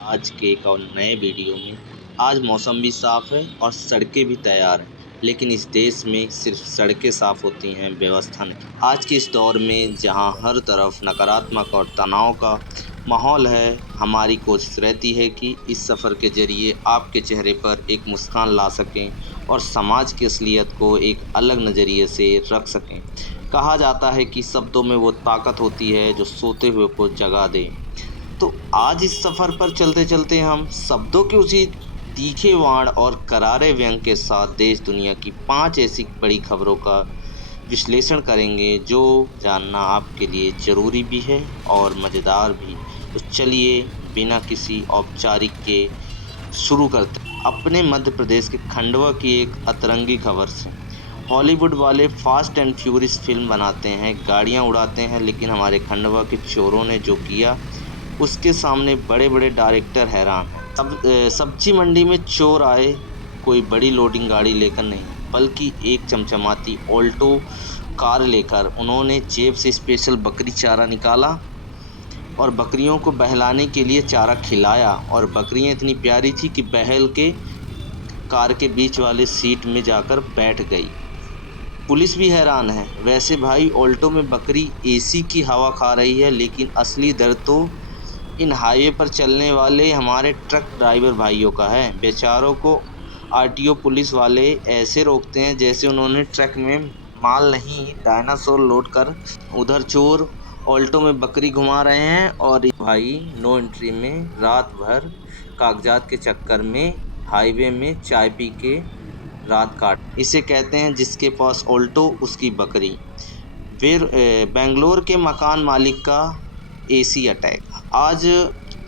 आज के एक और नए वीडियो में। आज मौसम भी साफ है और सड़कें भी तैयार हैं, लेकिन इस देश में सिर्फ सड़कें साफ होती हैं, व्यवस्था नहीं। आज के इस दौर में जहां हर तरफ नकारात्मक और तनाव का माहौल है, हमारी कोशिश रहती है कि इस सफ़र के जरिए आपके चेहरे पर एक मुस्कान ला सकें और समाज की असलियत को एक अलग नज़रिए से रख सकें। कहा जाता है कि शब्दों में वो ताकत होती है जो सोते हुए को जगा दे। तो आज इस सफ़र पर चलते-चलते हम शब्दों के उसी तीखे वाण और करारे व्यंग के साथ देश दुनिया की 5 ऐसी बड़ी खबरों का विश्लेषण करेंगे जो जानना आपके लिए ज़रूरी भी है और मज़ेदार भी। तो चलिए बिना किसी औपचारिक के शुरू करते हैं अपने मध्य प्रदेश के खंडवा की एक अतरंगी खबर से। हॉलीवुड वाले फास्ट एंड फ्यूरियस फिल्म बनाते हैं, गाड़ियाँ उड़ाते हैं, लेकिन हमारे खंडवा के चोरों ने जो किया उसके सामने बड़े-बड़े डायरेक्टर हैरान हैं। सब्जी मंडी में चोर आए, कोई बड़ी लोडिंग गाड़ी लेकर नहीं, बल्कि एक चमचमाती ऑल्टो कार लेकर। उन्होंने जेब से स्पेशल बकरी चारा निकाला और बकरियों को बहलाने के लिए चारा खिलाया, और बकरियां इतनी प्यारी थी कि बहल के कार के बीच वाले सीट में जाकर बैठ गई। पुलिस भी हैरान है। वैसे भाई, ऑल्टो में बकरी एसी की हवा खा रही है, लेकिन असली दर्द तो इन हाईवे पर चलने वाले हमारे ट्रक ड्राइवर भाइयों का है। बेचारों को आरटीओ पुलिस वाले ऐसे रोकते हैं जैसे उन्होंने ट्रक में माल नहीं, डायनासोर लोड कर। उधर चोर ऑल्टो में बकरी घुमा रहे हैं और भाई नो एंट्री में रात भर कागजात के चक्कर में हाईवे में चाय पी के रात काट। इसे कहते हैं जिसके पास ऑल्टो उसकी बकरी। फिर बेंगलोर के मकान मालिक का एसी अटैक। आज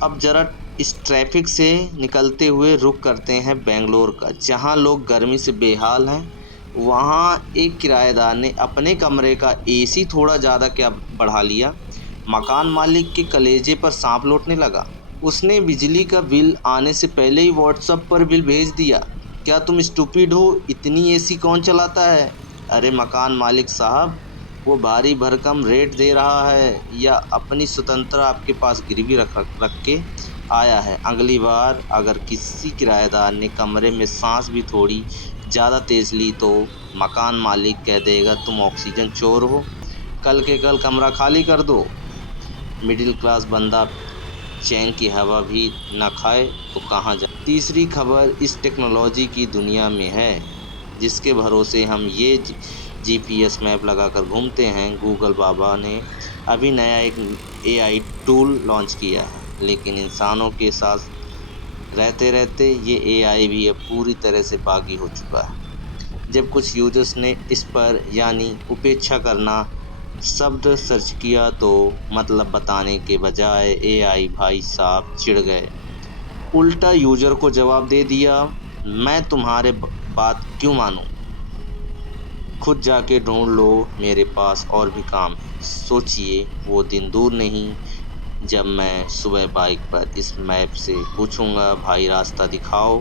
अब जरा इस ट्रैफिक से निकलते हुए रुख करते हैं बेंगलोर का, जहां लोग गर्मी से बेहाल हैं। वहां एक किराएदार ने अपने कमरे का एसी थोड़ा ज़्यादा क्या बढ़ा लिया। मकान मालिक के कलेजे पर सांप लौटने लगा। उसने बिजली का बिल आने से पहले ही व्हाट्सएप पर बिल भेज दिया। क्या तुम स्टूपिड हो? इतनी एसी कौन चलाता है? अरे मकान मालिक साहब, वो भारी भरकम रेट दे रहा है या अपनी स्वतंत्रता आपके पास गिरवी रख के आया है? अगली बार अगर किसी किराएदार ने कमरे में सांस भी थोड़ी ज़्यादा तेज़ ली तो मकान मालिक कह देगा तुम ऑक्सीजन चोर हो, कल के कल कमरा खाली कर दो। मिडिल क्लास बंदा चैन की हवा भी न खाए तो कहाँ जाए। तीसरी खबर इस टेक्नोलॉजी की दुनिया में है जिसके भरोसे हम ये जीपीएस मैप लगाकर घूमते हैं। गूगल बाबा ने अभी नया एक एआई टूल लॉन्च किया है, लेकिन इंसानों के साथ रहते रहते ये एआई भी अब पूरी तरह से बागी हो चुका है। जब कुछ यूजर्स ने इस पर यानी उपेक्षा करना शब्द सर्च किया तो मतलब बताने के बजाय एआई भाई साहब चिढ़ गए। उल्टा यूजर को जवाब दे दिया, मैं तुम्हारे बात क्यों मानूं, खुद जाके ढूंढ लो, मेरे पास और भी काम है। सोचिए वो दिन दूर नहीं जब मैं सुबह बाइक पर इस मैप से पूछूंगा भाई रास्ता दिखाओ,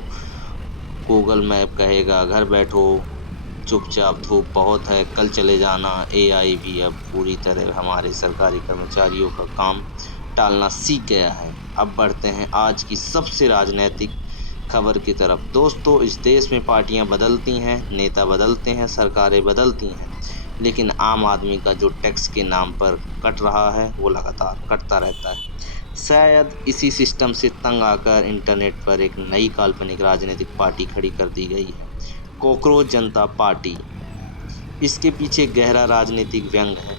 गूगल मैप कहेगा घर बैठो, चुपचाप धूप बहुत है कल चले जाना। एआई भी अब पूरी तरह हमारे सरकारी कर्मचारियों का काम टालना सीख गया है। अब बढ़ते हैं आज की सबसे राजनीतिक खबर की तरफ। दोस्तों, इस देश में पार्टियां बदलती हैं, नेता बदलते हैं, सरकारें बदलती हैं, लेकिन आम आदमी का जो टैक्स के नाम पर कट रहा है वो लगातार कटता रहता है। शायद इसी सिस्टम से तंग आकर इंटरनेट पर एक नई काल्पनिक राजनीतिक पार्टी खड़ी कर दी गई है, कॉकरोच जनता पार्टी। इसके पीछे गहरा राजनीतिक व्यंग है।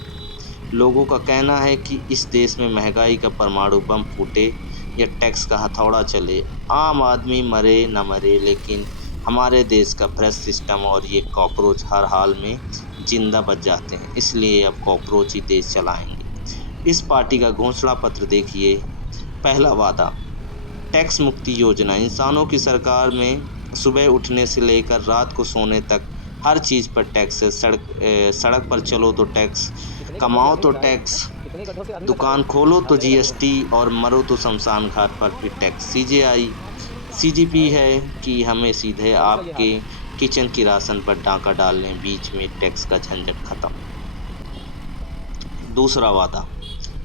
लोगों का कहना है कि इस देश में महंगाई का परमाणु बम फूटे या टैक्स का हथौड़ा चले, आम आदमी मरे न मरे, लेकिन हमारे देश का भ्रष्ट सिस्टम और ये कॉकरोच हर हाल में जिंदा बच जाते हैं। इसलिए अब कॉकरोच ही देश चलाएंगे। इस पार्टी का घोषणा पत्र देखिए। पहला वादा, टैक्स मुक्ति योजना। इंसानों की सरकार में सुबह उठने से लेकर रात को सोने तक हर चीज़ पर टैक्स है। सड़क पर चलो तो टैक्स, कमाओ तो टैक्स, दुकान खोलो तो जीएसटी और मरो तो शमशान घाट पर भी टैक्स। सीजेआई सीजीपी है कि हमें सीधे आपके किचन की राशन पर डाका डालने, बीच में टैक्स का झंझट खत्म। दूसरा वादा,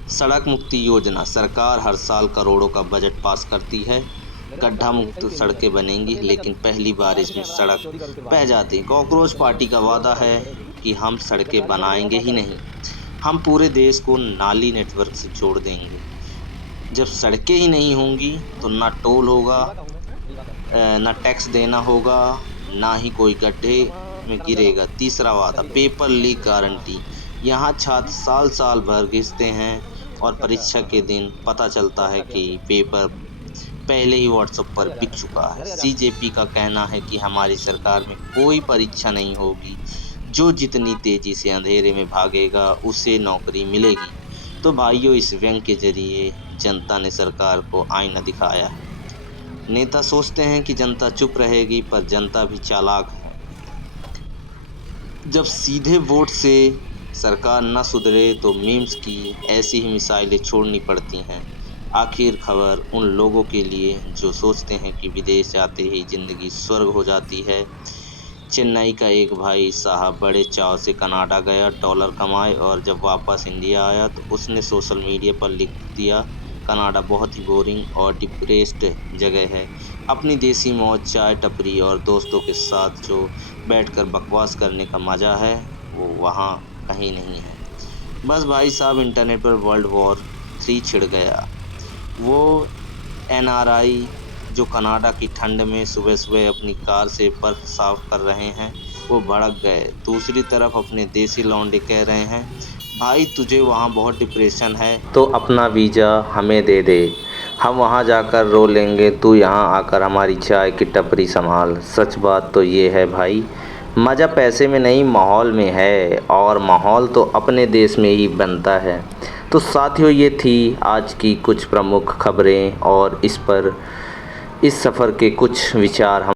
सड़क मुक्ति योजना, सरकार हर साल करोड़ों का बजट पास करती है। गड्ढा मुक्त सड़कें बनेंगी, लेकिन पहली बारिश में सड़क बह जाती है। कॉकरोच पार्टी का वादा है कि हम सड़कें बनाएंगे ही नहीं, हम पूरे देश को नाली नेटवर्क से जोड़ देंगे। जब सड़कें ही नहीं होंगी तो ना टोल होगा, ना टैक्स देना होगा, ना ही कोई गड्ढे में गिरेगा। तीसरा वादा, पेपर लीक गारंटी। यहाँ छात्र साल साल भर घिसते हैं और परीक्षा के दिन पता चलता है कि पेपर पहले ही व्हाट्सएप पर बिक चुका है। सीजेपी का कहना है कि हमारी सरकार में कोई परीक्षा नहीं होगी, जो जितनी तेजी से अंधेरे में भागेगा उसे नौकरी मिलेगी। तो भाइयों, इस व्यंग के जरिए जनता ने सरकार को आईना दिखाया है। नेता सोचते हैं कि जनता चुप रहेगी, पर जनता भी चालाक है। जब सीधे वोट से सरकार न सुधरे तो मीम्स की ऐसी ही मिसाइलें छोड़नी पड़ती हैं। आखिर खबर उन लोगों के लिए जो सोचते हैं कि विदेश जाते ही जिंदगी स्वर्ग हो जाती है। चेन्नई का एक भाई साहब बड़े चाव से कनाडा गया डॉलर कमाए, और जब वापस इंडिया आया तो उसने सोशल मीडिया पर लिख दिया, कनाडा बहुत ही बोरिंग और डिप्रेस्ड जगह है। अपनी देसी मौज, चाय टपरी और दोस्तों के साथ जो बैठकर बकवास करने का मज़ा है, वो वहाँ कहीं नहीं है। बस भाई साहब, इंटरनेट पर वर्ल्ड वॉर 3 छिड़ गया। वो एनआरआई जो कनाडा की ठंड में सुबह सुबह अपनी कार से बर्फ साफ कर रहे हैं, वो भड़क गए। दूसरी तरफ अपने देसी लौंडे कह रहे हैं, भाई तुझे वहाँ बहुत डिप्रेशन है तो अपना वीज़ा हमें दे दे, हम वहाँ जाकर रो लेंगे, तू यहाँ आकर हमारी चाय की टपरी संभाल। सच बात तो ये है भाई, मज़ा पैसे में नहीं माहौल में है, और माहौल तो अपने देश में ही बनता है। तो साथियों, ये थी आज की कुछ प्रमुख खबरें और इस सफ़र के कुछ विचार हम